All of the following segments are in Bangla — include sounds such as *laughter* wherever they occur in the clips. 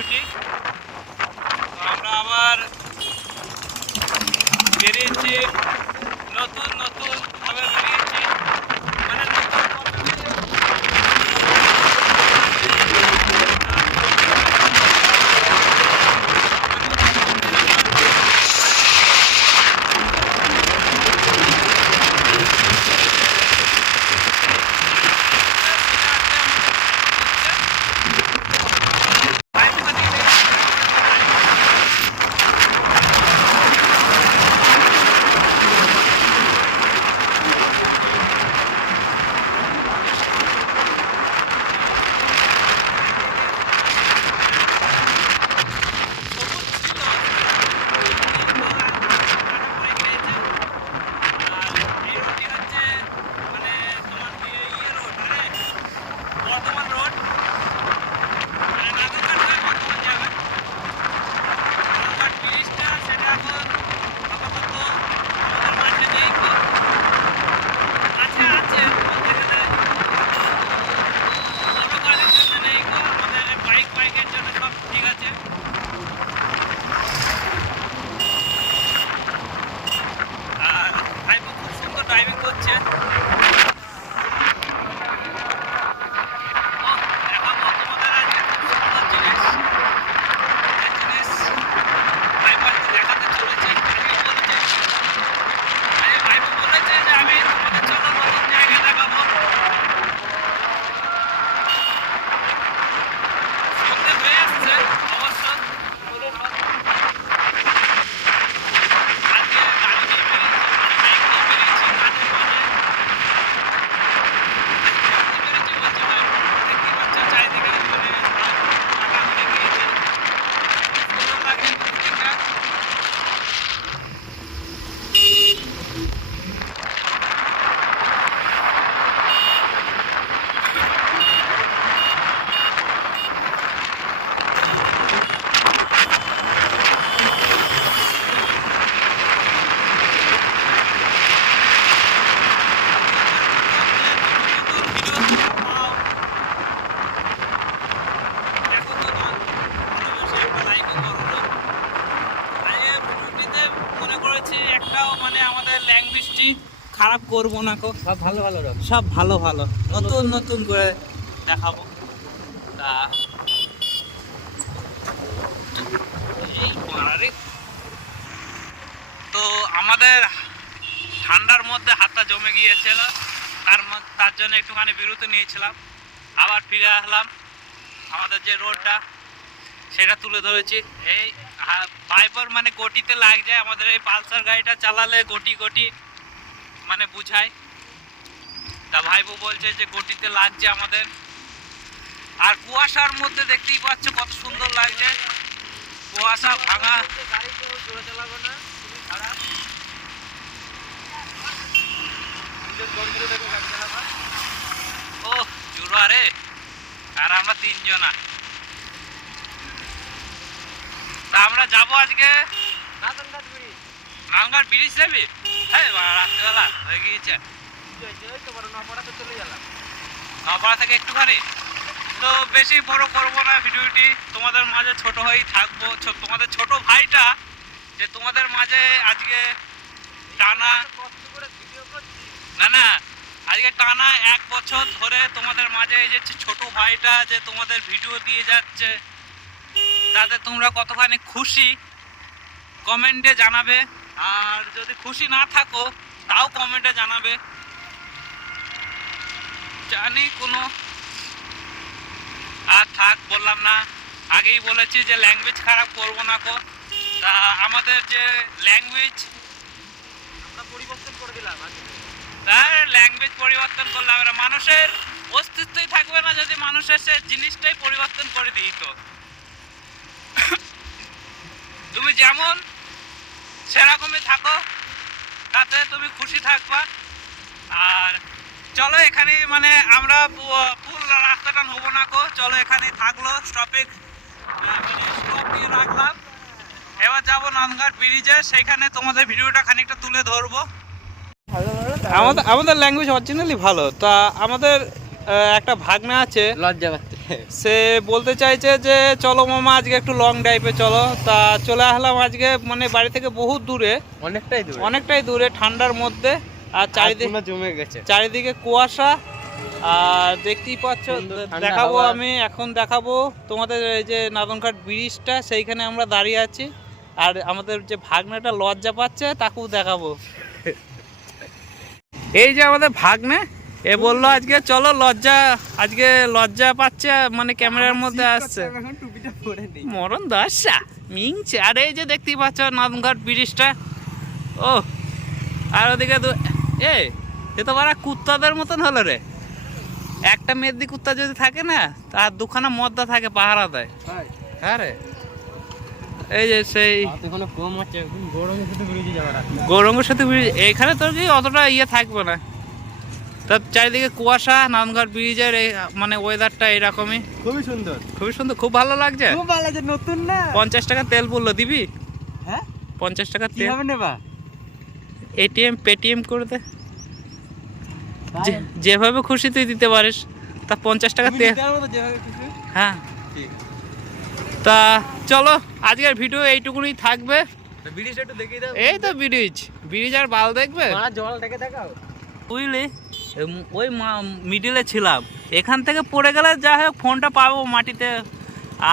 ডিউটি আমরা আবার বেরিয়েছি ড্রাইভিং করছে ও, দেখাবো তোমাদের আজকে খুব সুন্দর জিনিস। যে জিনিস ভাইপো আজকে দেখাতে চলেছে, আগেই বলেছে। আরে ভাইপো বলেছে যে আমি তোমাদের চলো নতুন জায়গা দেখাবো। সন্ধে হয়ে আসছে, অবশ্য। আজকে গাড়ি নিয়ে বেরিয়েছি, বাইক নিয়ে বেরিয়েছি, কাজের মাঝে। বেরিয়েছি বলছি ভাই, দেখতেই পাচ্ছ চারিদিকে মানে ফাঁকা হয়ে গিয়েছে। সুন্দর লাগে পরিবেশটা। মানে খারাপ করব না কো। সব ভালো ভালো রকম। সব ভালো ভালো। নতুন নতুন করে দেখাবো। তা এই মারারে তো আমাদের ঠান্ডার মধ্যে হাতটা জমে গিয়েছিল। তার তার জন্য একটুখানি বিরতি নিয়েছিলাম। আবার ফিরে আসলাম। আমাদের যে রোডটা সেটা তুলে ধরেছি। এই পাইপার মানে গটিতে লাগ যায়। আমাদের এই পালসার গাড়িটা চালালে গটি গটি মানে বুঝায়। তা ভাইবু বলছে যে গটিতে লাগছে আমাদের। আর কুয়াশার মধ্যে দেখতেই পাচ্ছ কত সুন্দর লাগছে। কুয়াশা ভাঙা। ও জুড়া রে আর আমরা তিনজনা। তা আমরা যাব আজকে? নাতনঘাট নাঙ্গার ব্রিজ যাবি হ্যাঁ রাত্রিবেলা হয়ে গিয়েছে। নপাড়া থেকে একটুখানি। তো বেশি বড় করব না ভিডিওটি। তোমাদের মাঝে ছোট হয়েই থাকব। তোমাদের ছোট ভাইটা যে তোমাদের মাঝে আজকে টানা না না, আজকে টানা এক বছর ধরে তোমাদের মাঝে এই যে ছোট ভাইটা যে তোমাদের ভিডিও দিয়ে যাচ্ছে, তাতে তোমরা কতখানি খুশি? কমেন্টে জানাবে। আর যদি খুশি না থাকো তাও কমেন্টে জানাবে। জানি কোনো আর থাক বললাম না। আগেই বলেছি যে ল্যাঙ্গুয়েজ খারাপ করব না কো। তা আমাদের যে ল্যাঙ্গুয়েজ আমরা পরিবর্তন করে দিলাম তার ল্যাঙ্গুয়েজ পরিবর্তন করলে না মানুষের অস্তিত্বই থাকবে না যদি মানুষের সে জিনিসটাই পরিবর্তন করে দিই তো। তুমি যেমন সেরকমই থাকো। তাতে তুমি খুশি থাকবা। আর চলো এখানে মানে আমরা পু- ফুল রাস্তাটা নেব না কো চলো এখানে থাকল স্টপে স্টপ দিয়ে রাখলাম। এবার যাব নন্দঘাট ব্রিজে সেইখানে তোমাদের ভিডিওটা খানিকটা তুলে ধরবো। আমাদের আমাদের ল্যাঙ্গুয়েজ অরিজিনালি ভালো। তা আমাদের একটা ভাগনা আছে। লজ্জা সে বলতে চাইছে যে চলো মামা আজকে একটু লং ড্রাইভে চলো। তা চলে আসলাম আজকে মানে বাড়ি থেকে বহুত দূরে। অনেকটাই দূরে। অনেকটাই দূরে ঠান্ডার মধ্যে। আর চারিদিকে জমে গেছে। চারিদিকে কুয়াশা। আর দেখতেই পাচ্ছ দেখাবো আমি এখন দেখাবো। তোমাদের এই যে নাদনঘাট ব্রিজটা সেইখানে আমরা দাঁড়িয়ে আছি। আর আমাদের যে ভাগ্নেটা লজ্জা পাচ্ছে তাকেও দেখাবো। এই যে আমাদের ভাগ্নে এ বলল আজকে চলো লজ্জা আজকে লজ্জা পাচ্ছে মানে ক্যামেরার মধ্যে আসছে। মরণ দশা মিংছে। আর এই যে দেখতেই পাচ্ছ নাদনঘাট ব্রিজটা। ও আর ওদিকে দু- এ এ তো বারা কুত্তাদের মতন হলো রে। একটা মেদি কুত্তা যদি থাকে না তার দুখানা মদ্দা থাকে পাহারা দেয়। হ্যাঁ রে। এই যে সেই এখনও কম আছে এখন গরমে শুধু বেরিয়ে যাওয়ার গৌরঙ্গের সাথে ব্রিজ এখানে তোর কি অতটা ইয়ে থাকবে না? তার চারিদিকে কুয়াশা নাদনঘাট ব্রিজের এই মানে ওয়েদারটা এরকমই। খুবই সুন্দর। খুবই সুন্দর খুব ভালো লাগছে? খুব ভালো আছে নতুন না? পঞ্চাশ টাকা তেল বলল দিবি? হ্যাঁ? পঞ্চাশ টাকা তেল। হবে নেবা? এটিএম পেটিএম করে দে। যেভাবে খুশি তুই দিতে পারিস। তা পঞ্চাশ টাকা তেল। হ্যাঁ। তা চলো আজকের ভিডিও এইটুকুনি থাকবে। ব্রিজটা একটু দেখিয়ে দাও। এই তো ব্রিজ। ব্রিজ আর বাল দেখবে? জল দেখে দেখাও। বুঝলি? ওই মিডিলে ছিলাম। এখান থেকে পড়ে গেলে যা হোক ফোনটা পাবো মাটিতে।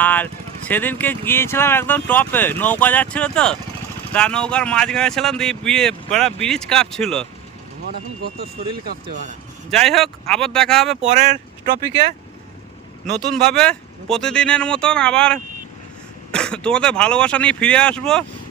আর সেদিনকে গিয়েছিলাম একদম টপে নৌকা যাচ্ছিল তো তা নৌকার মাঝখানে ছিলাম দিয়ে বড় ব্রিজ কাঁপছিল। আমার এখন শরীর কাঁপছে যাই হোক আবার দেখা হবে পরের টপিকে নতুনভাবে প্রতিদিনের মতন আবার *coughs* তোমাদের ভালোবাসা নিয়ে ফিরে আসব।